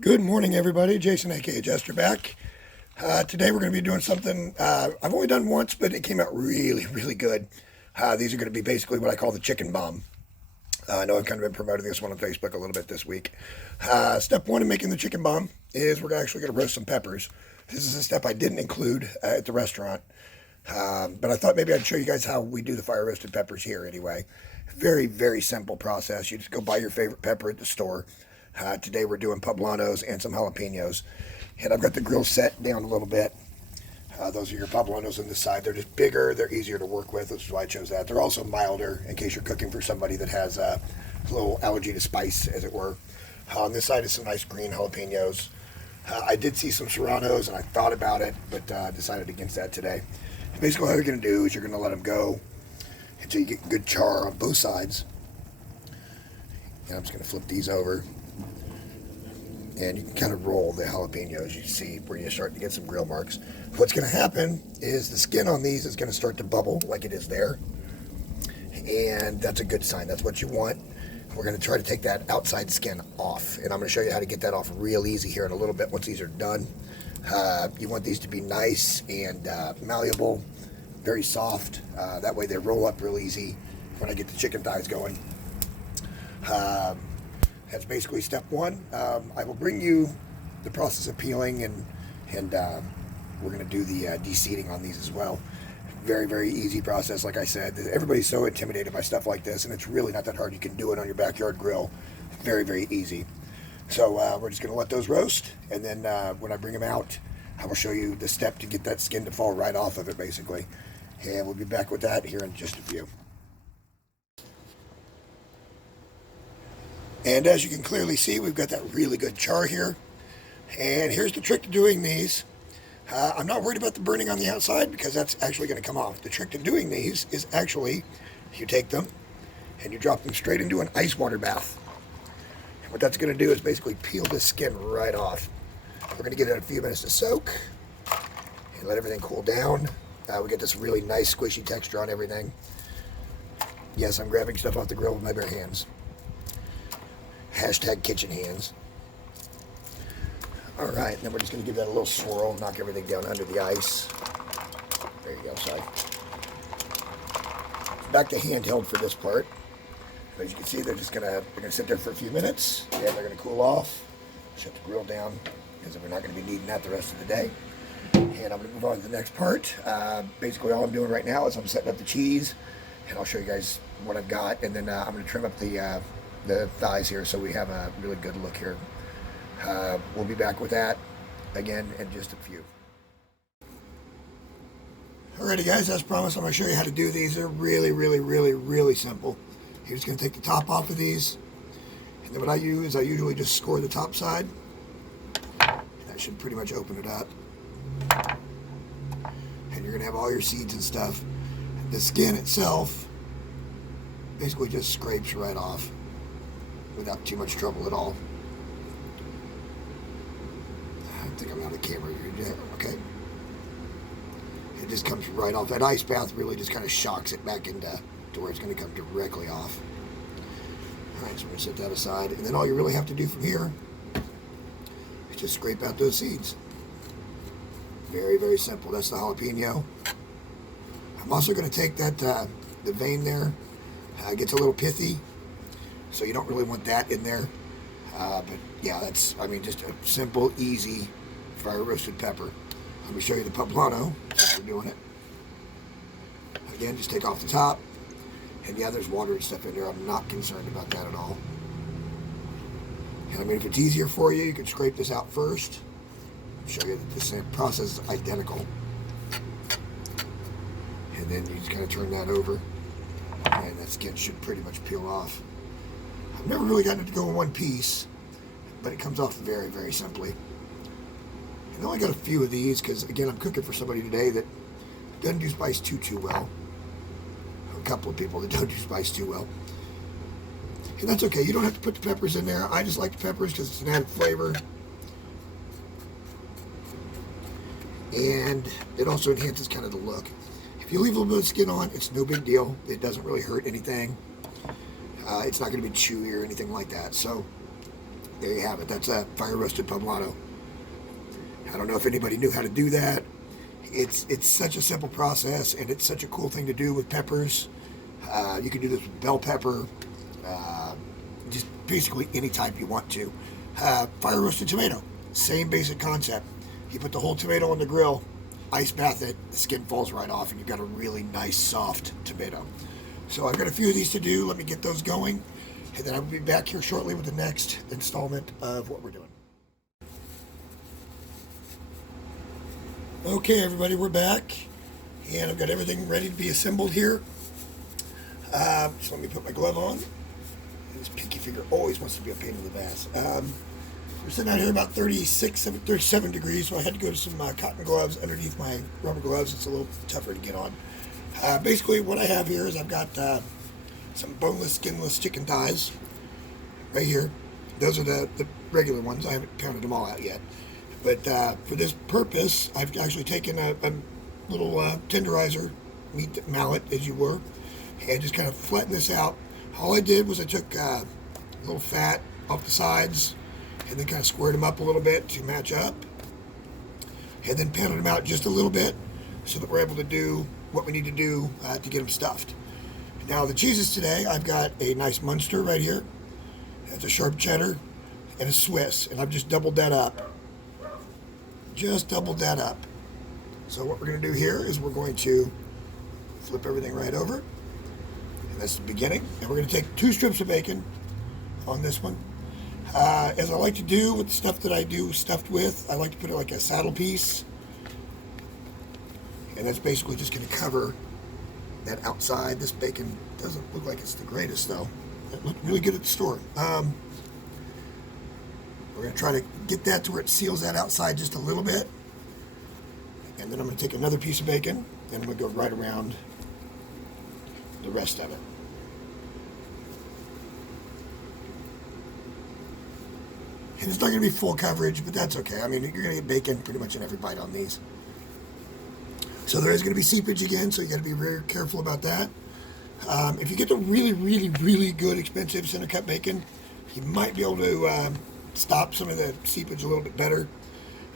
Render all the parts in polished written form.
Good morning, everybody. Jason, aka Jester, back. Today we're going to be doing something I've only done once, but it came out really, really good. These are going to be basically what I call the chicken bomb. I know I've kind of been promoting this one on Facebook a little bit this week. Step one in making the chicken bomb is we're actually going to roast some peppers. This is a step I didn't include at the restaurant, but I thought maybe I'd show you guys how we do the fire roasted peppers here anyway. Very, very simple process. You just go buy your favorite pepper at the store. Today we're doing poblanos and some jalapenos. And I've got the grill set down a little bit. Those are your poblanos on this side. They're just bigger. They're easier to work with. This is why I chose that. They're also milder in case you're cooking for somebody that has a little allergy to spice, as it were. On this side is some nice green jalapenos. I did see some serranos, and I thought about it, but decided against that today. And basically what you're going to do is you're going to let them go until you get good char on both sides. And I'm just going to flip these over. And you can kind of roll the jalapenos. You see where you're starting to get some grill marks. What's going to happen is the skin on these is going to start to bubble like it is there. And that's a good sign. That's what you want. We're going to try to take that outside skin off. And I'm going to show you how to get that off real easy here in a little bit once these are done. You want these to be nice and malleable, very soft. That way they roll up real easy when I get the chicken thighs going. That's basically step one. I will bring you the process of peeling and we're going to do the de-seeding on these as well. Very, very easy process. Like I said, everybody's so intimidated by stuff like this, and it's really not that hard. You can do it on your backyard grill. Very, very easy. So we're just going to let those roast, and then when I bring them out, I will show you the step to get that skin to fall right off of it, basically. And we'll be back with that here in just a few. And as you can clearly see, we've got that really good char here. And here's the trick to doing these. I'm not worried about the burning on the outside because that's actually going to come off. The trick to doing these is actually you take them and you drop them straight into an ice water bath. And what that's going to do is basically peel this skin right off. We're going to give it a few minutes to soak and let everything cool down. We get this really nice squishy texture on everything. Yes, I'm grabbing stuff off the grill with my bare hands. Hashtag kitchen hands. All right, then we're just going to give that a little swirl, knock everything down under the ice. There you go, sorry. Back to handheld for this part. As you can see, they're going to sit there for a few minutes, and they're going to cool off. Shut the grill down because we're not going to be needing that the rest of the day. And I'm going to move on to the next part. Basically, all I'm doing right now is I'm setting up the cheese, and I'll show you guys what I've got, and then I'm going to trim up the thighs here so we have a really good look here. We'll be back with that again in just a few. Alrighty guys, as promised, I'm going to show you how to do these. They're really, really, really, really simple. You're just going to take the top off of these, and then what I usually just score the top side. That should pretty much open it up. And you're going to have all your seeds and stuff. The skin itself basically just scrapes right off without too much trouble at all. I think I'm out of camera here. Okay. It just comes right off. That ice bath really just kind of shocks it back into where it's going to come directly off. Alright, so we're going to set that aside. And then all you really have to do from here is just scrape out those seeds. Very, very simple. That's the jalapeno. I'm also going to take that, the vein there. It gets a little pithy. So you don't really want that in there. But yeah, that's, just a simple, easy fire roasted pepper. Let me show you the poblano since we're doing it. Again, just take off the top. And yeah, there's water and stuff in there. I'm not concerned about that at all. And if it's easier for you, you can scrape this out first. I'll show you that the same process is identical. And then you just kind of turn that over. And that skin should pretty much peel off. I've never really gotten it to go in one piece, but it comes off very, very simply. And I only got a few of these because, again, I'm cooking for somebody today that doesn't do spice too well. A couple of people that don't do spice too well. And that's okay. You don't have to put the peppers in there. I just like the peppers because it's an added flavor. And it also enhances kind of the look. If you leave a little bit of skin on, it's no big deal. It doesn't really hurt anything. It's not going to be chewy or anything like that. So there you have it. That's a fire roasted poblano. I don't know if anybody knew how to do that. It's such a simple process, and it's such a cool thing to do with peppers. You can do this with bell pepper, just basically any type you want to. Fire roasted tomato, same basic concept. You put the whole tomato on the grill, ice bath it, the skin falls right off, and you've got a really nice soft tomato. So I've got a few of these to do. Let me get those going, and then I'll be back here shortly with the next installment of what we're doing. Okay, everybody, we're back, and I've got everything ready to be assembled here. So let me put my glove on. This pinky finger always wants to be a pain in the ass. We're sitting out here about 37 degrees, so I had to go to some cotton gloves underneath my rubber gloves. It's a little tougher to get on. Basically, what I have here is I've got some boneless, skinless chicken thighs right here. Those are the regular ones. I haven't pounded them all out yet. But for this purpose, I've actually taken a little tenderizer, meat mallet, as you were, and just kind of flattened this out. All I did was I took a little fat off the sides and then kind of squared them up a little bit to match up, and then pounded them out just a little bit so that we're able to do what we need to do to get them stuffed. Now the cheeses today, I've got a nice Munster right here. It's a sharp cheddar and a Swiss, and I've just doubled that up. Just doubled that up. So what we're going to do here is we're going to flip everything right over. And that's the beginning. And we're going to take 2 strips of bacon on this one. As I like to do with the stuff that I do stuffed with, I like to put it like a saddle piece. And that's basically just going to cover that outside. This bacon doesn't look like it's the greatest, though. It looked really good at the store. We're going to try to get that to where it seals that outside just a little bit. And then I'm going to take another piece of bacon, and I'm going to go right around the rest of it. And it's not going to be full coverage, but that's okay. I mean, you're going to get bacon pretty much in every bite on these. So there is going to be seepage again, so you got to be very careful about that. If you get the really, really, really good expensive center cut bacon, you might be able to stop some of the seepage a little bit better.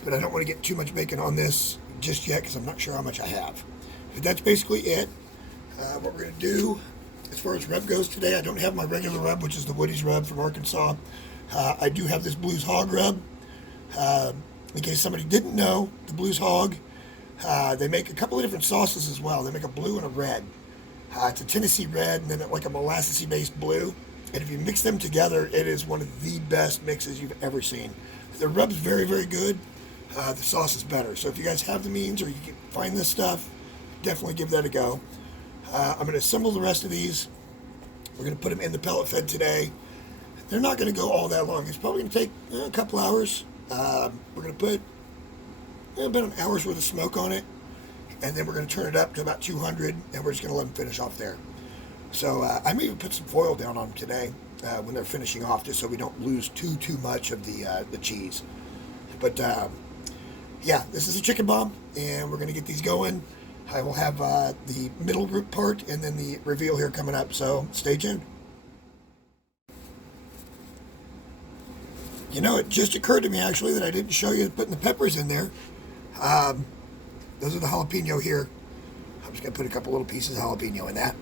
But I don't want to get too much bacon on this just yet because I'm not sure how much I have. But that's basically it. What we're going to do as far as rub goes today, I don't have my regular rub, which is the Woody's rub from Arkansas. I do have this Blues Hog rub. In case somebody didn't know, the Blues Hog, they make a couple of different sauces as well. They make a blue and a red. It's a Tennessee red and then like a molassesy based blue. And if you mix them together, it is one of the best mixes you've ever seen. The rub's very, very good. The sauce is better. So if you guys have the means or you can find this stuff, definitely give that a go. I'm going to assemble the rest of these. We're going to put them in the pellet fed today. They're not going to go all that long. It's probably going to take a couple hours. We're going to put about an hour's worth of smoke on it, and then we're going to turn it up to about 200, and we're just going to let them finish off there. So I may even put some foil down on them today when they're finishing off, just so we don't lose too much of the cheese. But yeah, this is a chicken bomb, and we're going to get these going. I will have the middle root part and then the reveal here coming up, so stay tuned. You know, it just occurred to me actually that I didn't show you putting the peppers in there. Those are the jalapeno here. I'm just going to put a couple little pieces of jalapeno in that.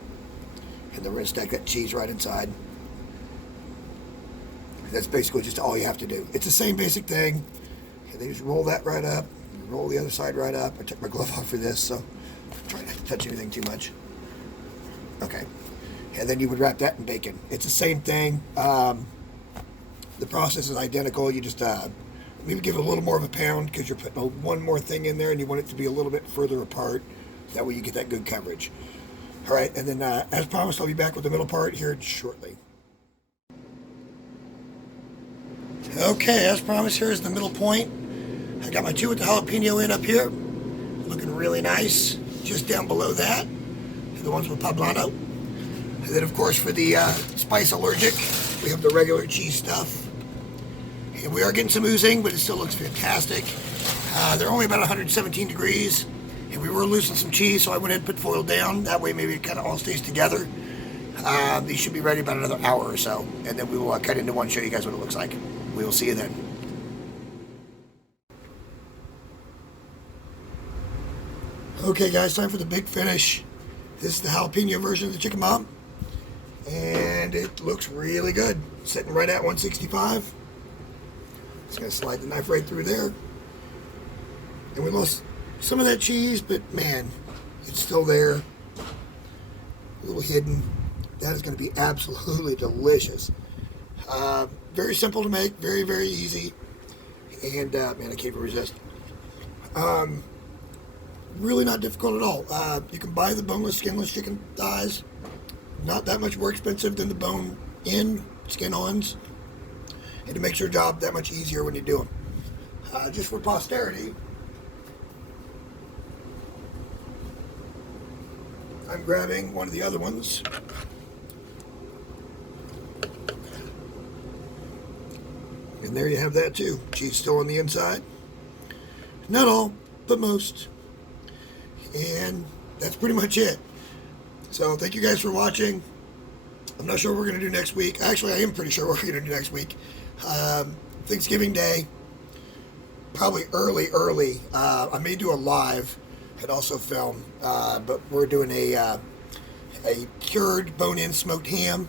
And then we're going to stack that cheese right inside. That's basically just all you have to do. It's the same basic thing. And then you just roll that right up. You roll the other side right up. I took my glove off for this, so I'm trying not to touch anything too much. Okay. And then you would wrap that in bacon. It's the same thing. The process is identical. You just maybe give it a little more of a pound because you're putting one more thing in there and you want it to be a little bit further apart. That way you get that good coverage. All right, and then as promised, I'll be back with the middle part here shortly. Okay, as promised, here is the middle point. I got my 2 with the jalapeno in up here. Looking really nice. Just down below that, the ones with poblano. And then, of course, for the spice allergic, we have the regular cheese stuff. And we are getting some oozing, but it still looks fantastic. They're only about 117 degrees. And we were losing some cheese, so I went ahead and put foil down. That way maybe it kind of all stays together. These should be ready about another hour or so, and then we will cut into one, show you guys what it looks like. We will see you then. Okay guys, time for the big finish. This is the jalapeno version of the chicken bomb, and it looks really good. Sitting right at 165. Just gonna slide the knife right through there. And we lost some of that cheese, but man, it's still there. A little hidden. That is going to be absolutely delicious. Very simple to make, very, very easy. And man, I can't even resist. Really not difficult at all. You can buy the boneless, skinless chicken thighs. Not that much more expensive than the bone-in, skin-ons. And it makes your job that much easier when you do them. Just for posterity, I'm grabbing one of the other ones. And there you have that too. Cheese still on the inside. Not all, but most. And that's pretty much it. So thank you guys for watching. I'm not sure what we're going to do next week. Actually, I am pretty sure what we're going to do next week. Thanksgiving Day. Probably early. I may do a live and also film. But we're doing a cured bone-in smoked ham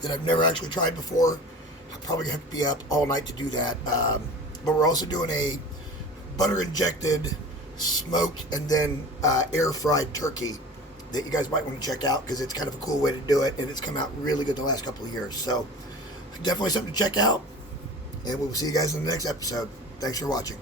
that I've never actually tried before. I'm probably going to have to be up all night to do that. But we're also doing a butter-injected, smoked, and then air-fried turkey that you guys might want to check out because it's kind of a cool way to do it, and it's come out really good the last couple of years. So definitely something to check out, and we'll see you guys in the next episode. Thanks for watching.